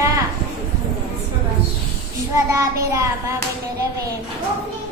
バダベラバダベレベラ。